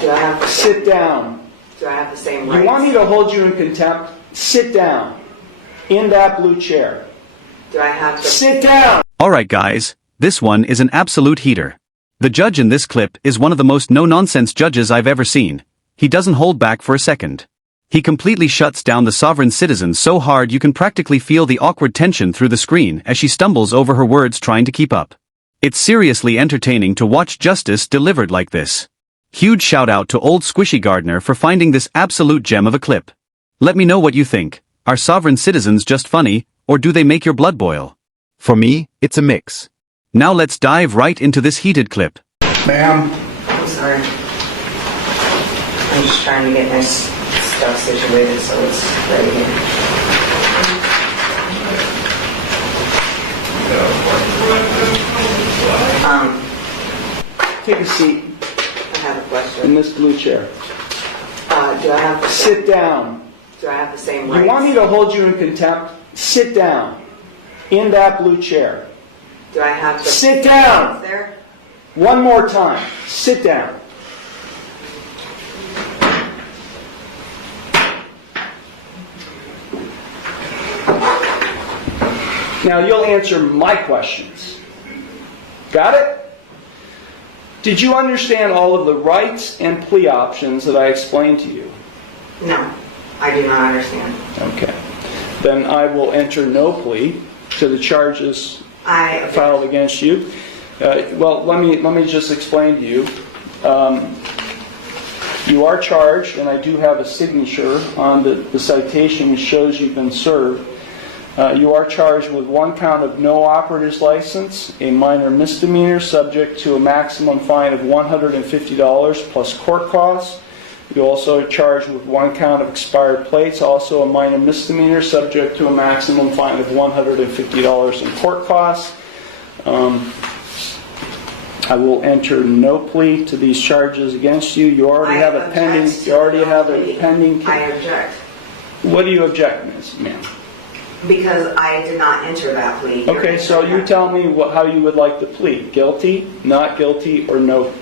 Do I have Sit down. Do I have the same rights? You want me to hold you in contempt? Sit down. In that blue chair. Do I have to Sit down! Alright guys, this one is an absolute heater. The judge in this clip is one of the most no-nonsense judges I've ever seen. He doesn't hold back for a second. He completely shuts down the sovereign citizen so hard you can practically feel the awkward tension through the screen as she stumbles over her words trying to keep up. It's seriously entertaining to watch justice delivered like this. Huge shout out to old Squishy Gardner for finding this absolute gem of a clip. Let me know what you think. Are sovereign citizens just funny, or do they make your blood boil? For me, it's a mix. Now let's dive right into this heated clip. Ma'am. I'm sorry. I'm just trying to get my stuff situated so it's ready here. Take a seat I have a in question. this blue chair. Do I have the Sit down. Do I have the same You rights? want me to hold you in contempt? Sit down. In that blue chair. Do I have to Sit down! there? One more time. Sit down. Now you'll answer my questions. Got it? Did you understand all of the rights and plea options that I explained to you? No, I do not understand. Okay. Then I will enter no plea to the charges I filed against you. Well, let me just explain to you. You are charged, and I do have a signature on the citation which shows you've been served. You are charged with one count of no operator's license, a minor misdemeanor subject to a maximum fine of $150 plus court costs. You also are charged with one count of expired plates, also a minor misdemeanor subject to a maximum fine of $150 in court costs. I will enter no plea to these charges against you. You already have a pending. You already have a pending. I object. What do you object, Ms. Ma'am? Because I did not enter that plea. Okay, so you tell me how you would like to plead: guilty, not guilty, or no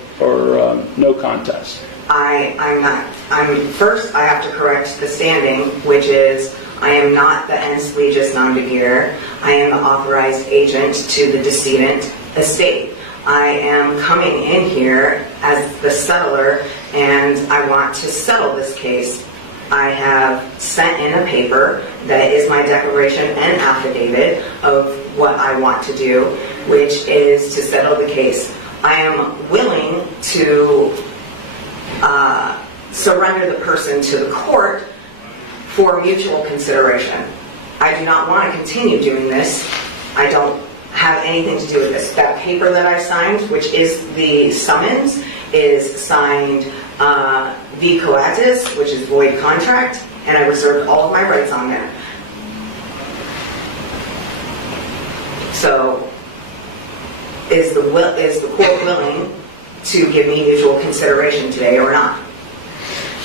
contest. First, I have to correct the standing, which is I am not the ens legis non begeer. I am the authorized agent to the decedent estate. I am coming in here as the settler, and I want to settle this case. I have sent in a paper that is my declaration and affidavit of what I want to do, which is to settle the case. I am willing to surrender the person to the court for mutual consideration. I do not want to continue doing this. I don't have anything to do with this. That paper that I signed, which is the summons, is signed v coatis, which is void contract, and I reserved all of my rights on there. So, is the court willing to give me mutual consideration today or not?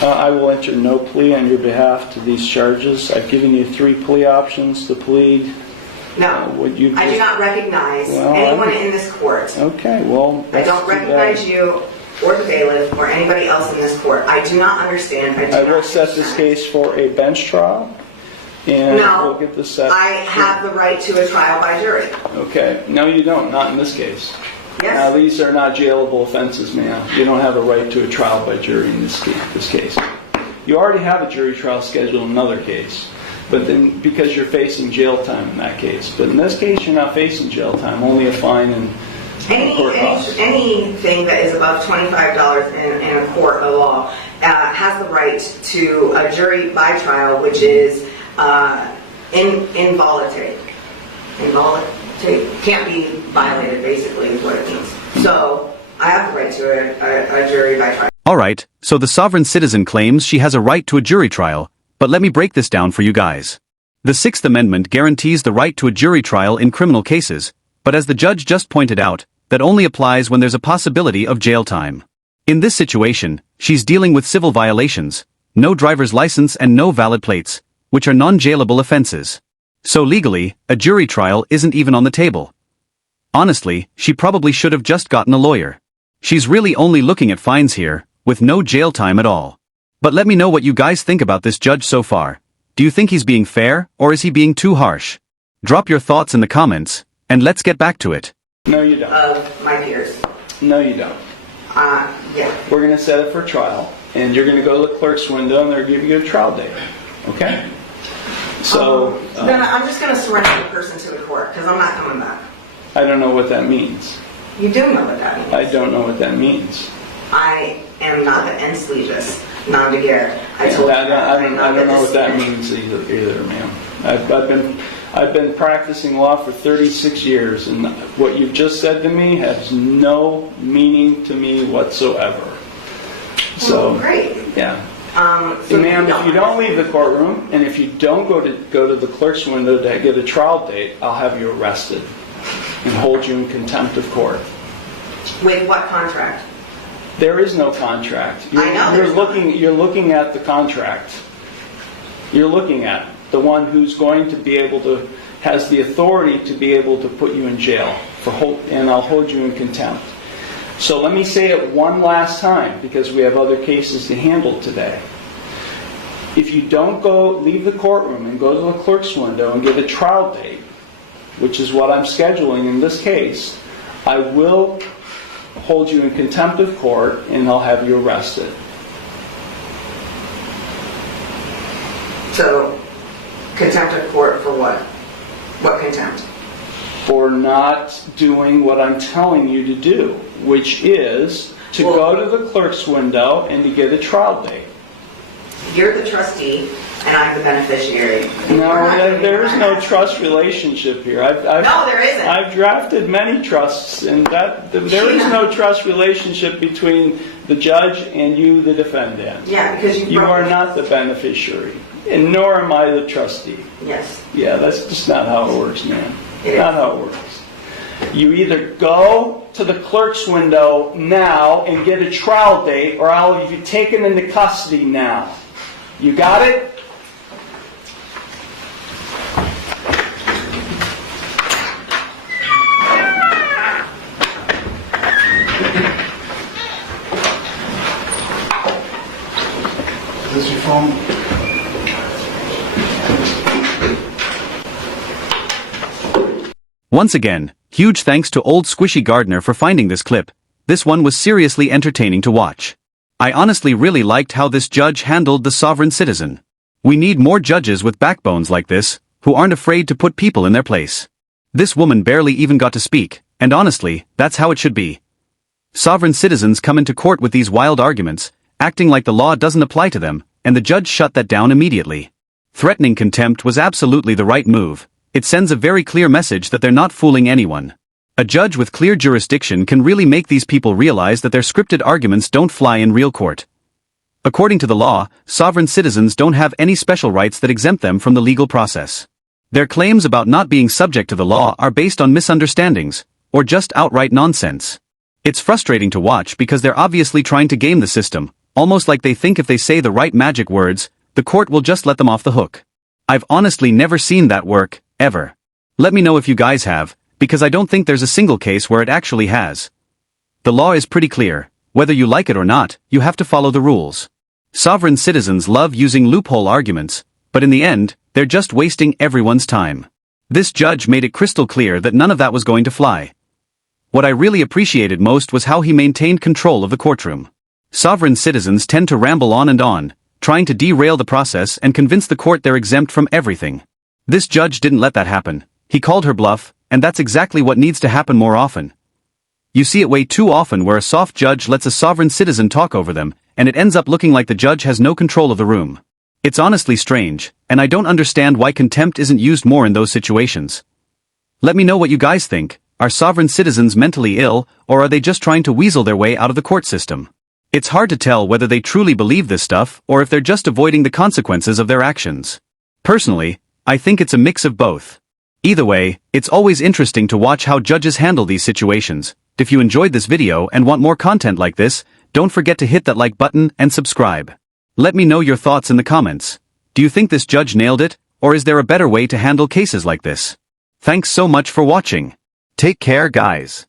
I will enter no plea on your behalf to these charges. I've given you 3 plea options to plead. No, I do not recognize anyone in this court. Okay, well, I don't recognize you or the bailiff or anybody else in this court. I do not understand. I will set this case for a bench trial, and we'll get this set. I have the right to a trial by jury. Okay, no you don't, not in this case. Yes. Now these are not jailable offenses, ma'am. You don't have a right to a trial by jury in this case. You already have a jury trial scheduled in another case, but then because you're facing jail time in that case. But in this case, you're not facing jail time, only a fine and court costs. Anything that is above $25 in a court of law has the right to a jury by trial, which is involuntary. Can't be violated, basically, is what it means. So, I have the right to a jury by trial. Alright, so the sovereign citizen claims she has a right to a jury trial, but let me break this down for you guys. The Sixth Amendment guarantees the right to a jury trial in criminal cases, but as the judge just pointed out, that only applies when there's a possibility of jail time. In this situation, she's dealing with civil violations, no driver's license and no valid plates, which are non-jailable offenses. So legally, a jury trial isn't even on the table. Honestly, she probably should have just gotten a lawyer. She's really only looking at fines here, with no jail time at all. But let me know what you guys think about this judge so far. Do you think he's being fair, or is he being too harsh? Drop your thoughts in the comments, and let's get back to it. No, you don't. Of my peers. No, you don't. Yeah. We're going to set it for trial, and you're going to go to the clerk's window, and they're going to give you a trial date. Okay? So, Then I'm just going to surrender the person to the court, because I'm not coming back. I don't know what that means. You do know what that means. I don't know what that means. I am not the ens leges non de guerre. I told you I that. don't know what that means either, ma'am. I've been practicing law for 36 years, and what you've just said to me has no meaning to me whatsoever. So, great. yeah. So Ma'am, if you don't leave the courtroom, and if you don't go to the clerk's window to get a trial date, I'll have you arrested and hold you in contempt of court. With what contract? There is no contract. I know You're looking at the contract. You're looking at the one who's going to be able to, has the authority to be able to put you in jail and I'll hold you in contempt. So let me say it one last time, because we have other cases to handle today. If you don't leave the courtroom and go to the clerk's window and get a trial date, which is what I'm scheduling in this case, I will hold you in contempt of court and I'll have you arrested. So, contempt of court for what? What contempt? For not doing what I'm telling you to do, which is to go to the clerk's window and to get a trial date. You're the trustee and I'm the beneficiary. No, there is no trust relationship here. No, there isn't. I've drafted many trusts, and there is no trust relationship between the judge and you, the defendant. Yeah, because you are not the beneficiary, and nor am I the trustee. Yes. Yeah, that's just not how it works, man. It Not is. how it works. You either go to the clerk's window now and get a trial date, or I'll have you taken into custody now. You got it? Is this your phone? Once again, huge thanks to old Squishy Gardner for finding this clip. This one was seriously entertaining to watch. I honestly really liked how this judge handled the sovereign citizen. We need more judges with backbones like this, who aren't afraid to put people in their place. This woman barely even got to speak, and honestly, that's how it should be. Sovereign citizens come into court with these wild arguments, acting like the law doesn't apply to them, and the judge shut that down immediately. Threatening contempt was absolutely the right move. It sends a very clear message that they're not fooling anyone. A judge with clear jurisdiction can really make these people realize that their scripted arguments don't fly in real court. According to the law, sovereign citizens don't have any special rights that exempt them from the legal process. Their claims about not being subject to the law are based on misunderstandings, or just outright nonsense. It's frustrating to watch because they're obviously trying to game the system, almost like they think if they say the right magic words, the court will just let them off the hook. I've honestly never seen that work, ever. Let me know if you guys have, because I don't think there's a single case where it actually has. The law is pretty clear. Whether you like it or not, you have to follow the rules. Sovereign citizens love using loophole arguments, but in the end, they're just wasting everyone's time. This judge made it crystal clear that none of that was going to fly. What I really appreciated most was how he maintained control of the courtroom. Sovereign citizens tend to ramble on and on, trying to derail the process and convince the court they're exempt from everything. This judge didn't let that happen. He called her bluff, and that's exactly what needs to happen more often. You see it way too often where a soft judge lets a sovereign citizen talk over them, and it ends up looking like the judge has no control of the room. It's honestly strange, and I don't understand why contempt isn't used more in those situations. Let me know what you guys think. Are sovereign citizens mentally ill, or are they just trying to weasel their way out of the court system? It's hard to tell whether they truly believe this stuff, or if they're just avoiding the consequences of their actions. Personally, I think it's a mix of both. Either way, it's always interesting to watch how judges handle these situations. If you enjoyed this video and want more content like this, don't forget to hit that like button and subscribe. Let me know your thoughts in the comments. Do you think this judge nailed it, or is there a better way to handle cases like this? Thanks so much for watching. Take care, guys.